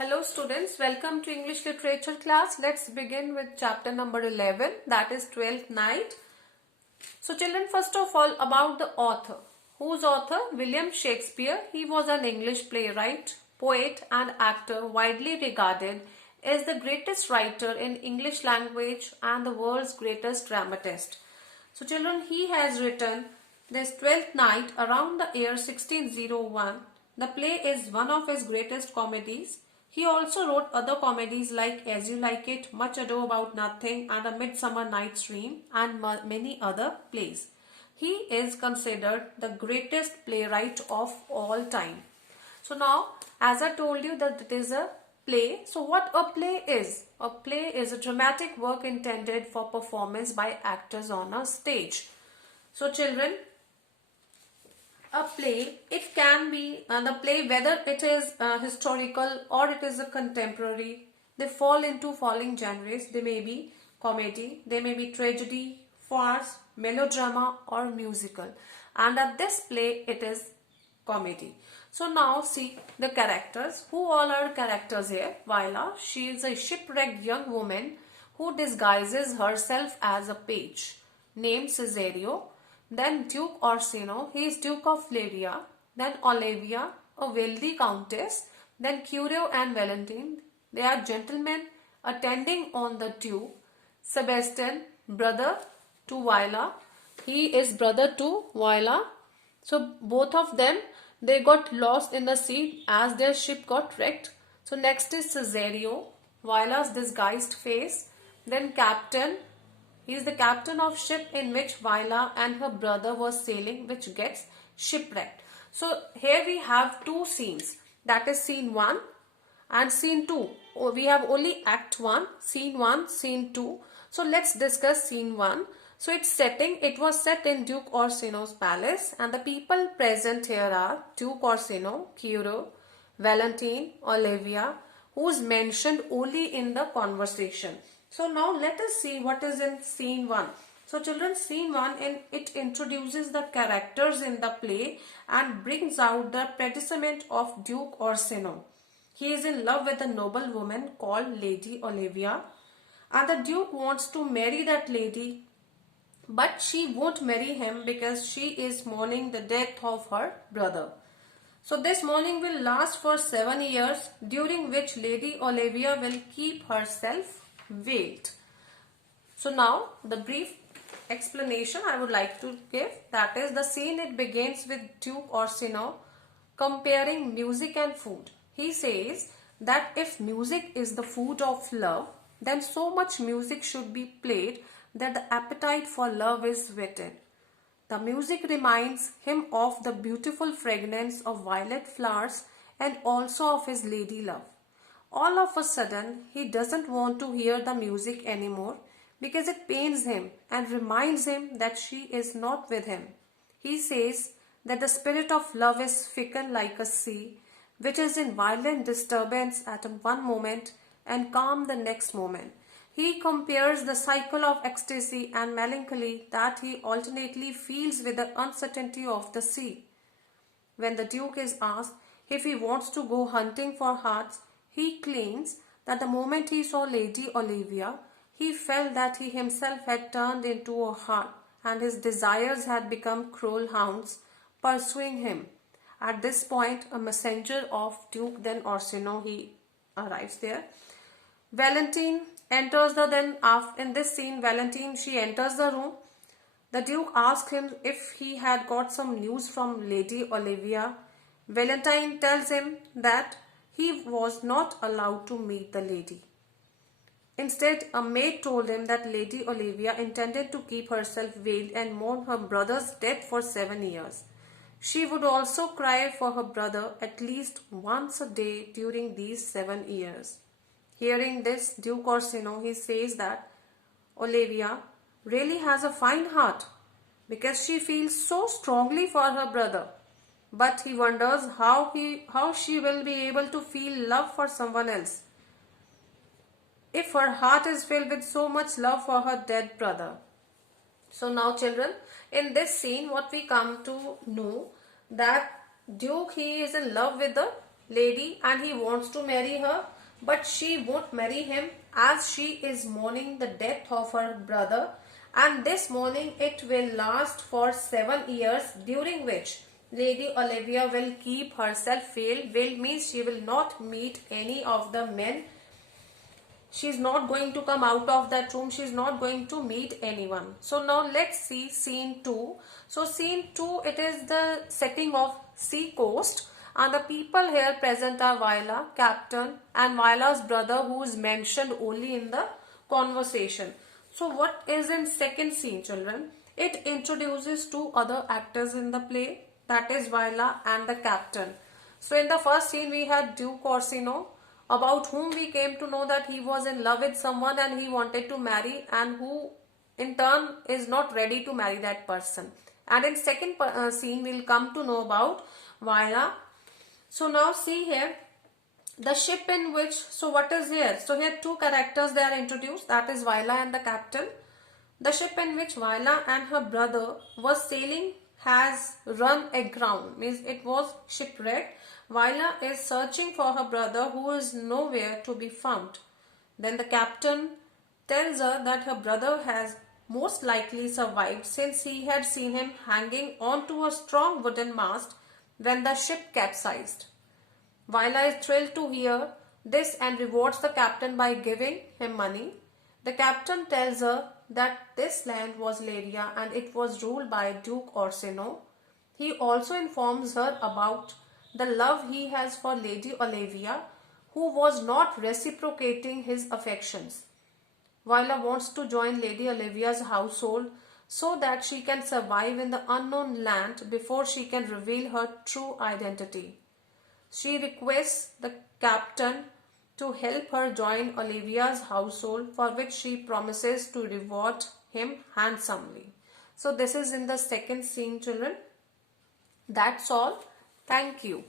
Hello students, welcome to English literature class. Let's begin with chapter number 11, that is 12th night. So children, first of all about the author. Whose author? William Shakespeare. He was an English playwright, poet and actor widely regarded as the greatest writer in English language and the world's greatest dramatist. So children, he has written this 12th night around the year 1601. The play is one of his greatest comedies. He also wrote other comedies like As You Like It, Much Ado About Nothing and A Midsummer Night's Dream and many other plays. He is considered the greatest playwright of all time. So now, as I told you that it is a play. So what a play is? A play is a dramatic work intended for performance by actors on a stage. So children, a play, it can be the play, whether it is historical or it is a contemporary, they fall into following genres. They may be comedy, they may be tragedy, farce, melodrama or musical, and at this play it is comedy. So now see the characters. Who all are characters here? Viola, she is a shipwrecked young woman who disguises herself as a page named Cesario. Then Duke Orsino, he is Duke of Flavia. Then Olivia, a wealthy countess. Then Curio and Valentine, they are gentlemen attending on the Duke. Sebastian, brother to Viola, he is brother to Viola. So both of them, they got lost in the sea as their ship got wrecked. So next is Cesario, Viola's disguised face. Then Captain, he is the captain of ship in which Viola and her brother were sailing, which gets shipwrecked. So here we have two scenes, that is scene 1 and scene 2. We have only act 1, scene 1, scene 2. So let's discuss scene 1. So its setting, it was set in Duke Orsino's palace, and the people present here are Duke Orsino, Curio, Valentine, Olivia, who is mentioned only in the conversation. So now let us see what is in scene 1. So children, scene 1, it introduces the characters in the play and brings out the predicament of Duke Orsino. He is in love with a noble woman called Lady Olivia, and the Duke wants to marry that lady, but she won't marry him because she is mourning the death of her brother. So this mourning will last for 7 years, during which Lady Olivia will keep herself veiled. So now the brief explanation I would like to give, that is the scene, it begins with Duke Orsino comparing music and food. He says that if music is the food of love, then so much music should be played that the appetite for love is whetted. The music reminds him of the beautiful fragrance of violet flowers and also of his lady love. All of a sudden, he doesn't want to hear the music anymore because it pains him and reminds him that she is not with him. He says that the spirit of love is fickle like a sea, which is in violent disturbance at one moment and calm the next moment. He compares the cycle of ecstasy and melancholy that he alternately feels with the uncertainty of the sea. When the Duke is asked if he wants to go hunting for hearts, he claims that the moment he saw Lady Olivia, he felt that he himself had turned into a hart and his desires had become cruel hounds pursuing him. At this point, a messenger of Duke then Orsino, he arrives there. Valentine enters in this scene, Valentine, she enters the room. The Duke asks him if he had got some news from Lady Olivia. Valentine tells him that he was not allowed to meet the lady. Instead, a maid told him that Lady Olivia intended to keep herself veiled and mourn her brother's death for 7 years. She would also cry for her brother at least once a day during these 7 years. Hearing this, Duke Orsino, he says that Olivia really has a fine heart because she feels so strongly for her brother. But he wonders how she will be able to feel love for someone else if her heart is filled with so much love for her dead brother. So now children, in this scene what we come to know, that Duke, he is in love with the lady and he wants to marry her, but she won't marry him as she is mourning the death of her brother, and this mourning it will last for 7 years, during which Lady Olivia will keep herself veiled. Veiled means she will not meet any of the men. She is not going to come out of that room. She is not going to meet anyone. So now let's see scene 2. So scene 2, it is the setting of sea coast, and the people here present are Viola, Captain, and Viola's brother, who is mentioned only in the conversation. So what is in second scene, children? It introduces 2 other actors in the play, that is Viola and the Captain. So in the first scene we had Duke Orsino, about whom we came to know that he was in love with someone and he wanted to marry, and who in turn is not ready to marry that person. And in second scene we'll come to know about Viola. So now see here the ship in which, so what is here? So here 2 characters they are introduced, that is Viola and the Captain. The ship in which Viola and her brother was sailing has run aground, means it was shipwrecked. Viola is searching for her brother, who is nowhere to be found. Then the captain tells her that her brother has most likely survived, since he had seen him hanging onto a strong wooden mast when the ship capsized. Viola is thrilled to hear this and rewards the captain by giving him money. The captain tells her that this land was Lyria and it was ruled by Duke Orsino. He also informs her about the love he has for Lady Olivia, who was not reciprocating his affections. Viola wants to join Lady Olivia's household so that she can survive in the unknown land before she can reveal her true identity. She requests the captain to help her join Olivia's household, for which she promises to reward him handsomely. So this is in the second scene, children. That's all. Thank you.